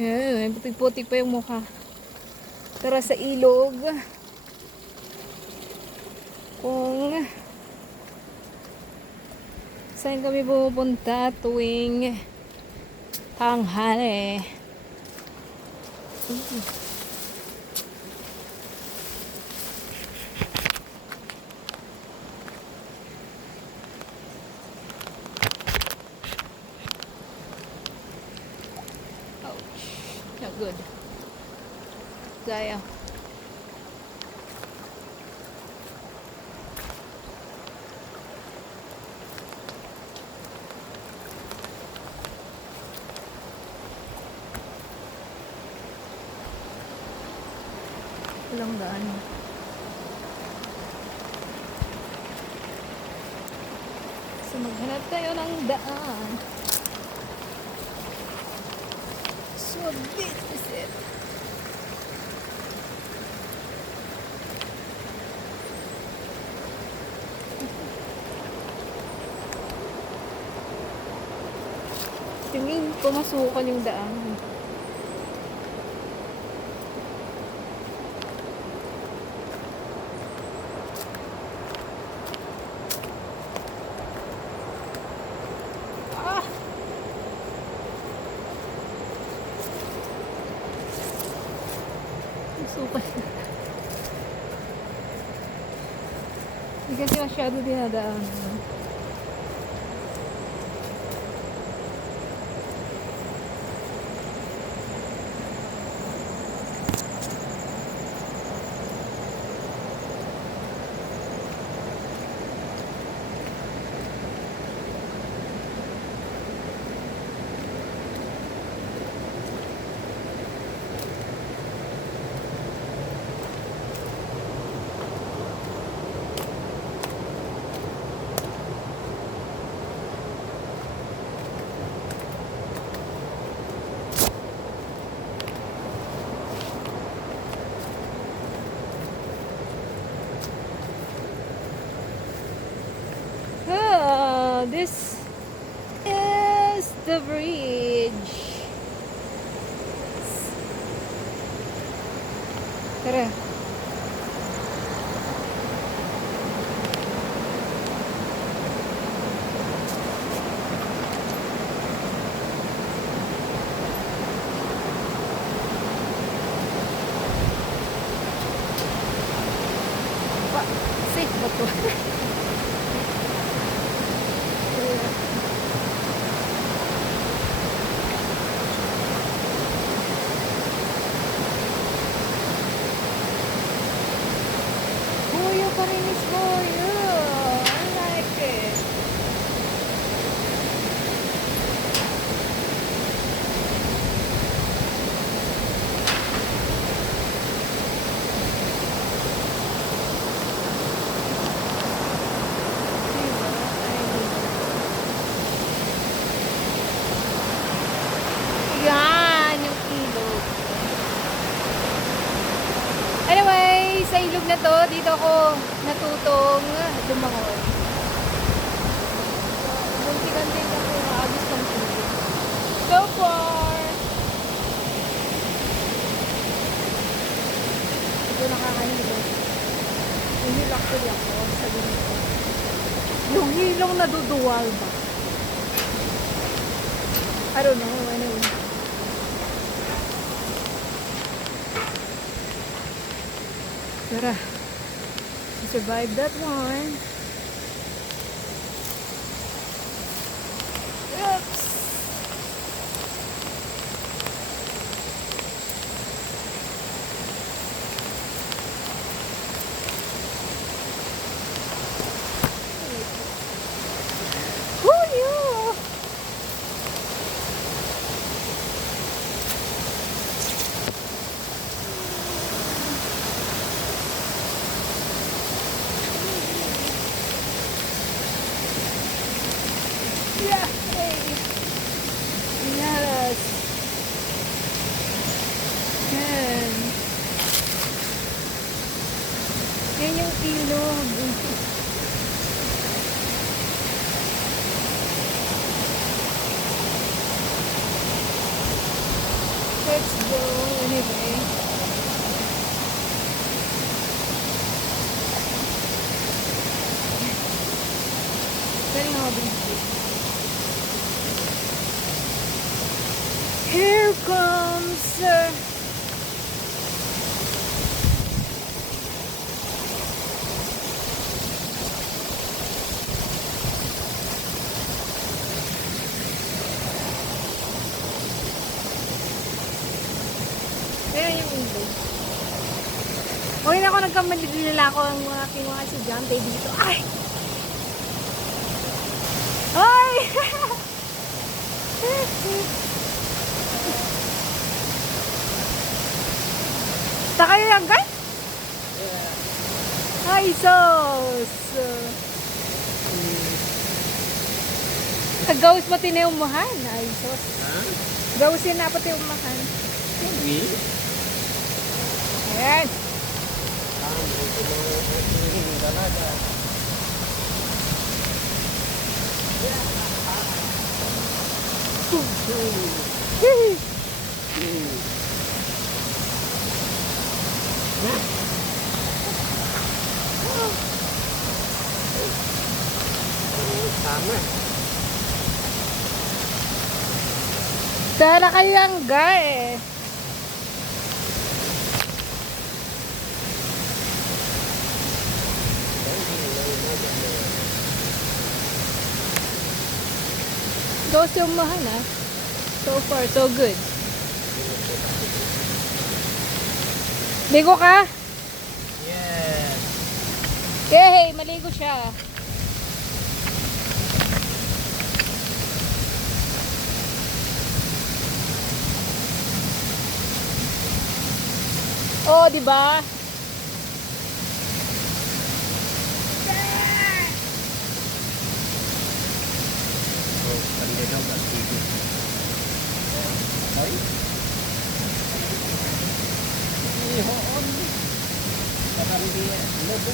Ayan, putik-putik pa yung mukha. Tara sa ilog. Kung saan kami pupunta tuwing tanghali. Ouch. Not good. Gaya. Walang daan. So maghanap tayo ng daan. So this is it. Tingin ko masukan yung daan. Ah! Masukan. Hindi kasi masyado dinadaan. This is the bridge. Tara. Safe ba to? Kuya pa rin is kuya. I like it. Yan yung ilog. Anyway, sa ilog na to, dito ako natutong lumangoy. So, buntikan din ako maagos ng ilog. So far, ito nakakahilog. Hindi actually ako sa ganito. Yung hilong naduduwal ba? I don't know. Anyway. Tara. We survived that one. Oops. Who knew? Let's go anyway. Galing ako busy. Here comes Ayan yung ilog. Huwag na ako nagkamali nila ako ang aking mga estudyante dito. Ay! Ay! Sa kayo yan, guys? Ay, sos! Kagawis mo tinayumahan. Ay, sos. Gawusin na pati umahan. Hindi. Ayan. Tama. Tara kayo ang guy. Gawin yung mahal ah. So far, so good. Ligo ka? Yes. Yay! Maligo siya. Oh, di ba? Oh, pandai daw ba TV? Ay. Ihoon. Parang di lobo.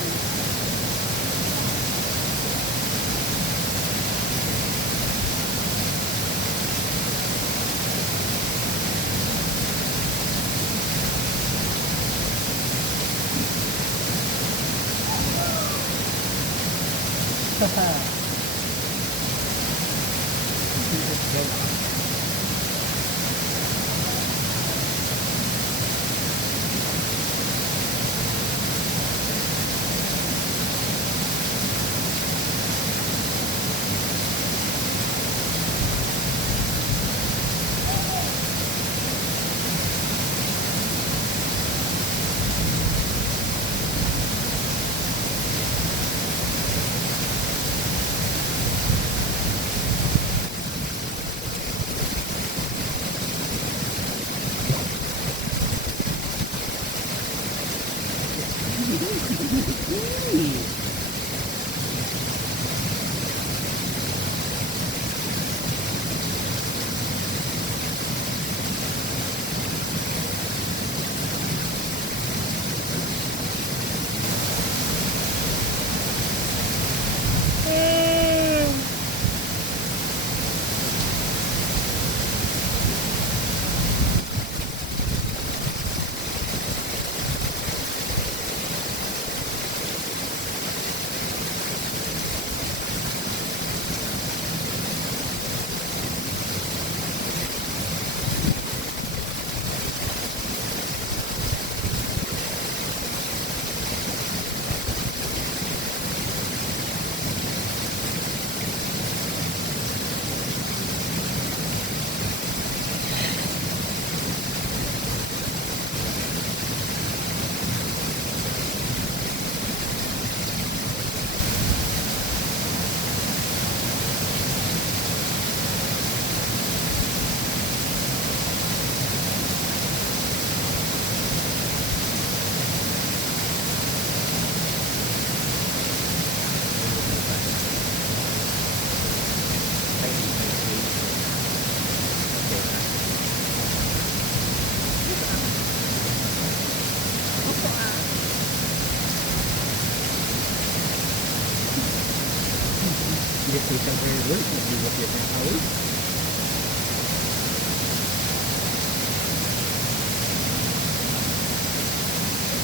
This is a very good. Maybe what you can hold.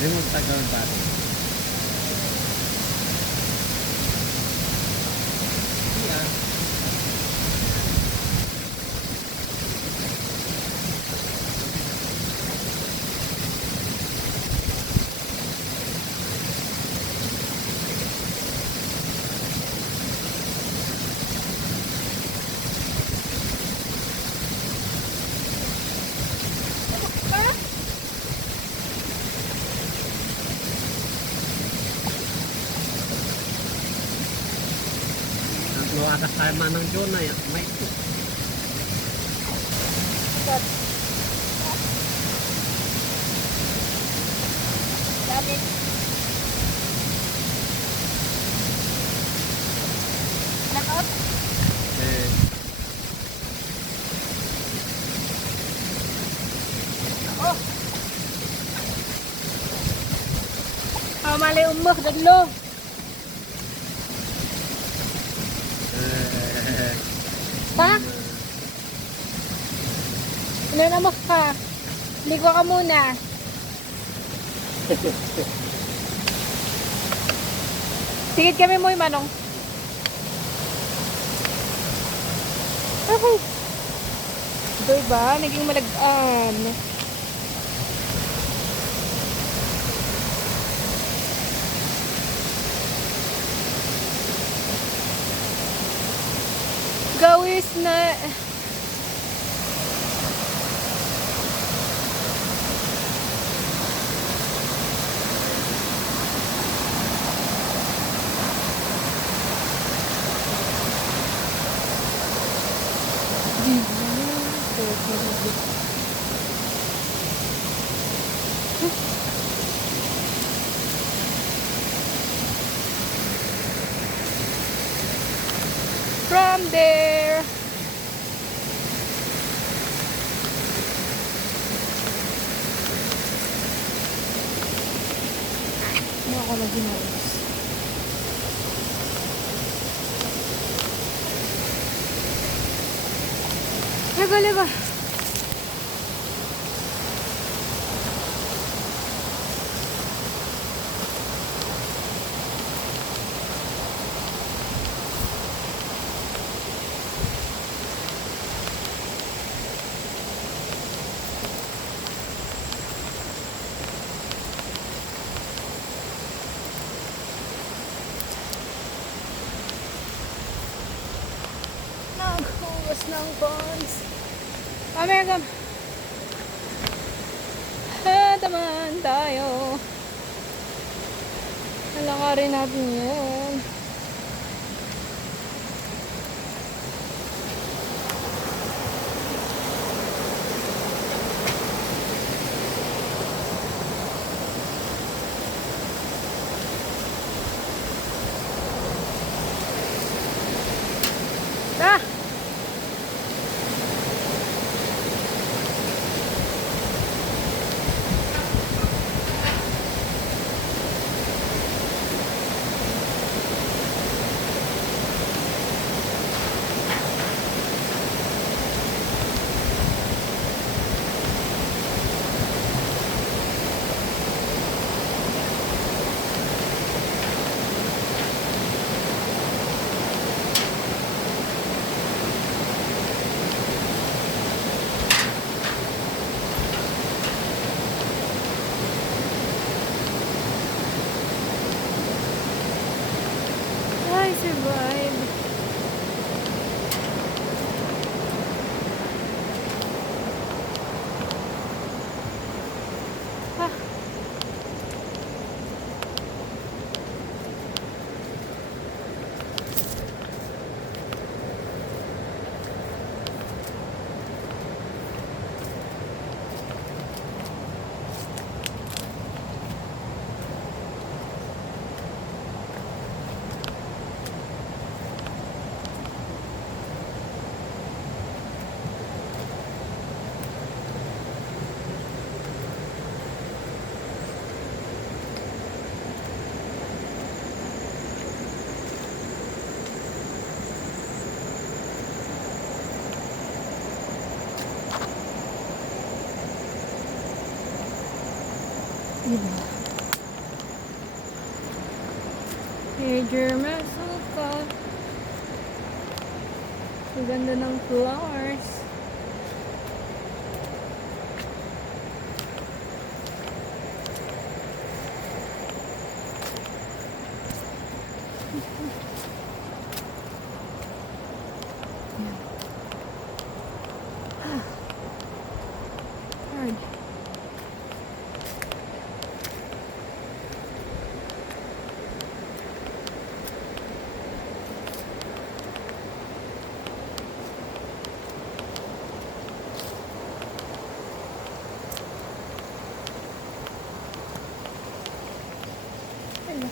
Remontable battery. Yeah. Lo atas tayo manang John ya, may ito. Dami. Nakot? Eh, Oh. Mali umuh daglo. Pa? Ano naman ka? Ligo ka muna. Sigit kami mo manong. Okay. Ito ba? Naging malagaan. Gawis na. From there. Ano ako mag-ginawis? Laga. Naghugas ng pawis. Mamaya taman tayo. Nalakarin natin yan. Ah! Ay, survive. Ah. Diba? Major Masuka. Ang ganda ng flowers. Hard. Hello.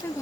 Ano?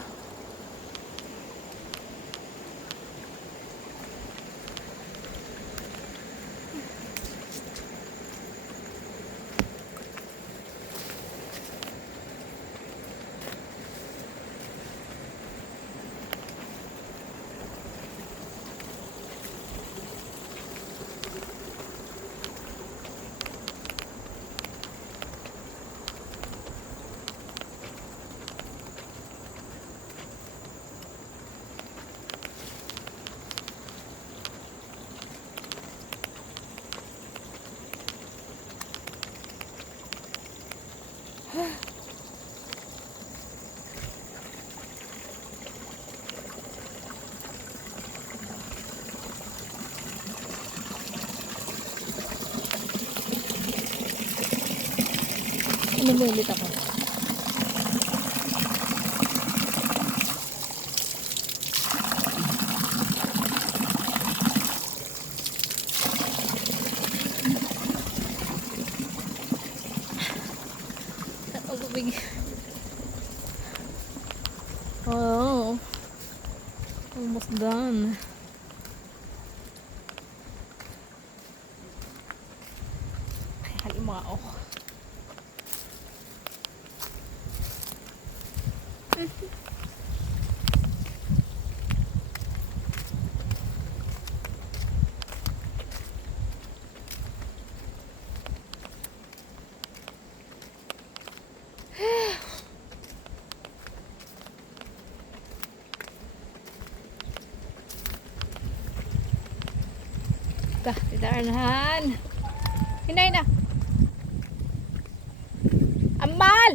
Inulit ako. Oh, almost done. Ay, halimao. Tita Arnahan. Hinay na. Amal!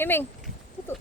Iming. Tuto.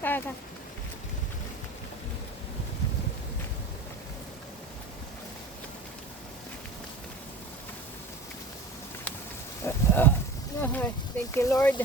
Tara. Okay, thank you, Lord.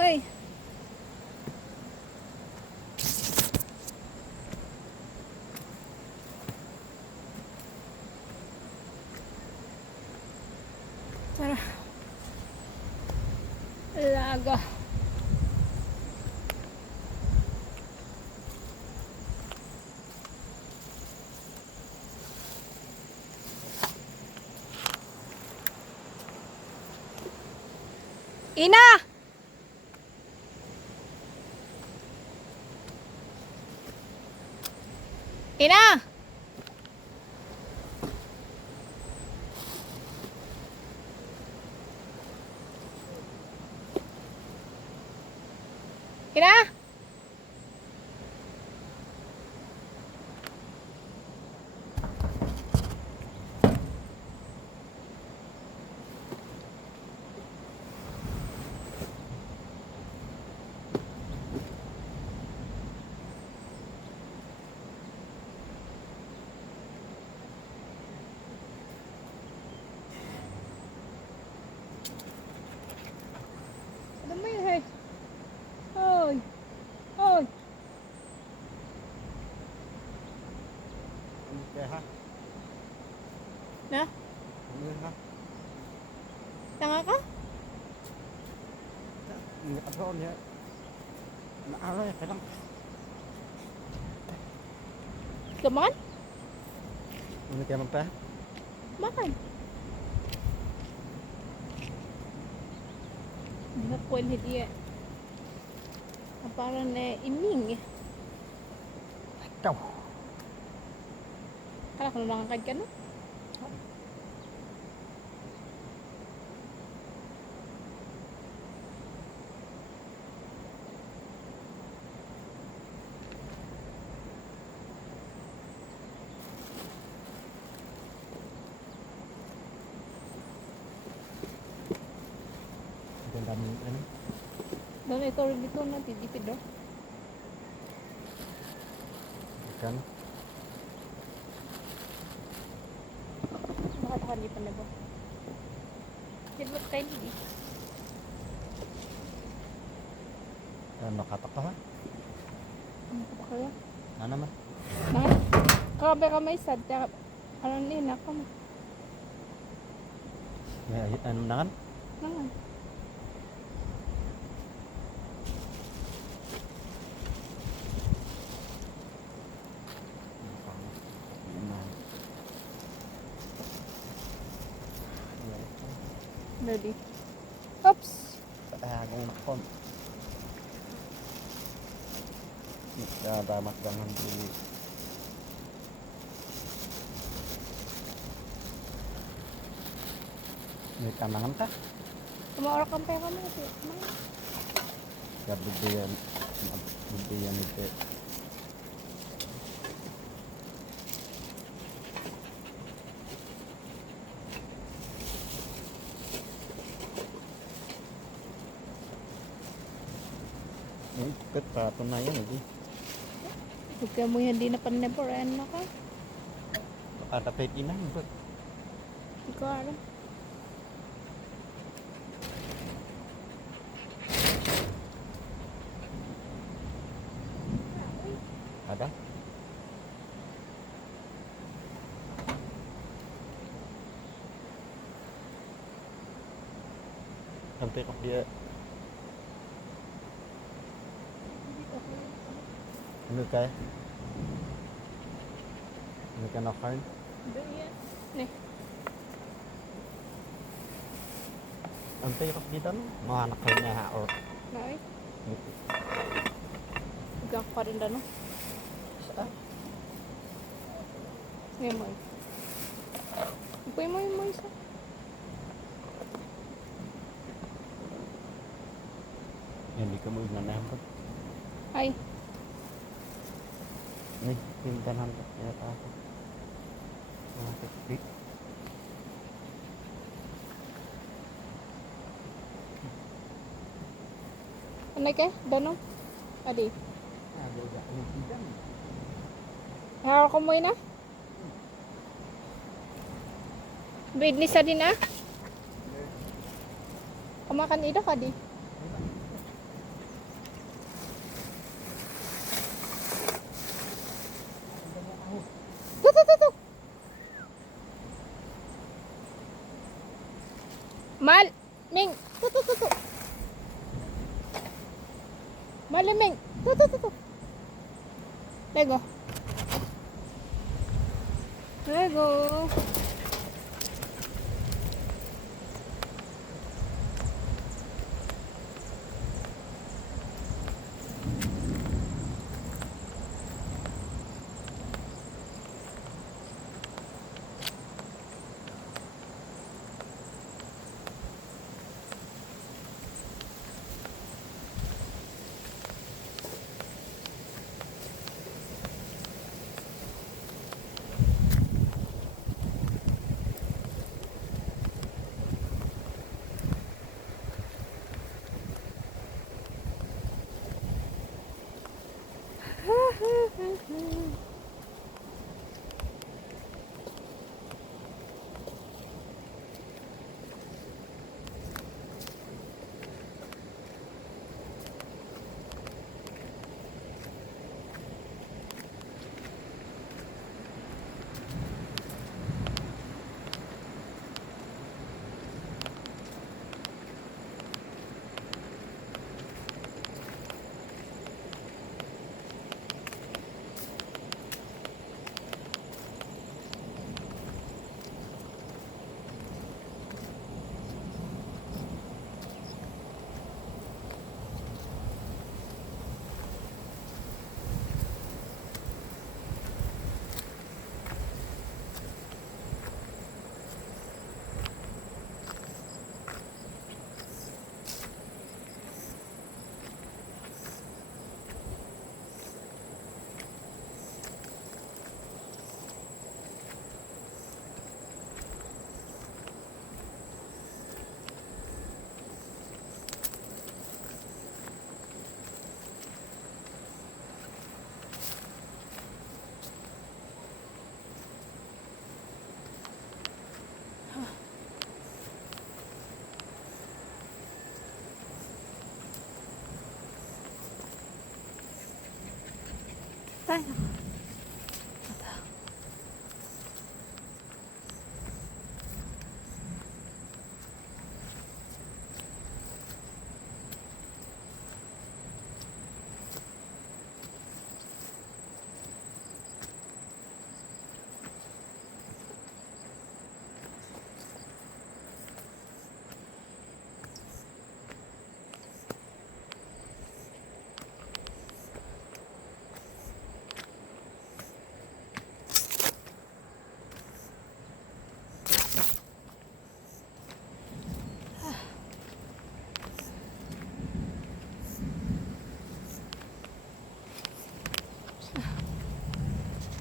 Hoy. Tara. Laga. Ina! Ina! Ina! Ano mo yun, hey? Hoy! Hoy! Okay ha? Na? Ano ha? Tanga ka? Hindi ka doon ya. Naalala ka lang. Gaman? Ano kaya pa? Makan. Nakuha dia. Parang na iming. Ikaw. Kala ko nakakad ka na. Ganda ng ano? Dan ito rin dito na titipid do. Ikan. Nakatakan di pa na ba? Kidlat kayo di. Ano katak ka ha? Ano ka pa kaya? Ano naman? Na? Kabe ka may sad. Ano nina ka mo? May ano na kan? Nangan. Ready. Oops. Agong nakon. Damat dengan dulu. May kanangan ka? Tumaorak ang pera mo. Gabibiyan. Gabibiyan ito. Ikut pato na yan lagi. Huwag ka mo yan di na panneporan na ka. Ada pekinan bet. Hindi ko alam. Ada? Sampai kok dia ano kaya? Ano ka na kain? Hindi yan. Ne. Sampai kok dito no? Mga anak kayo niya or Nay. Huwag pa rin no? saan? Ngayon mo. Ipoy mo yung mo isa. Hindi ka mo inanahan. Ay. Ay, pintahan ko kaya ako. Mga tiktik. Anay ka? Danong? Adi. Ada udah ini pinjam. Haro ko mo na? Breed ni sa din ah? Kumakan ito ka di? Mal! Ming! Tu! Mali, Ming! Tu! Lego. Lego. Tay.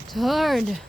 Tired.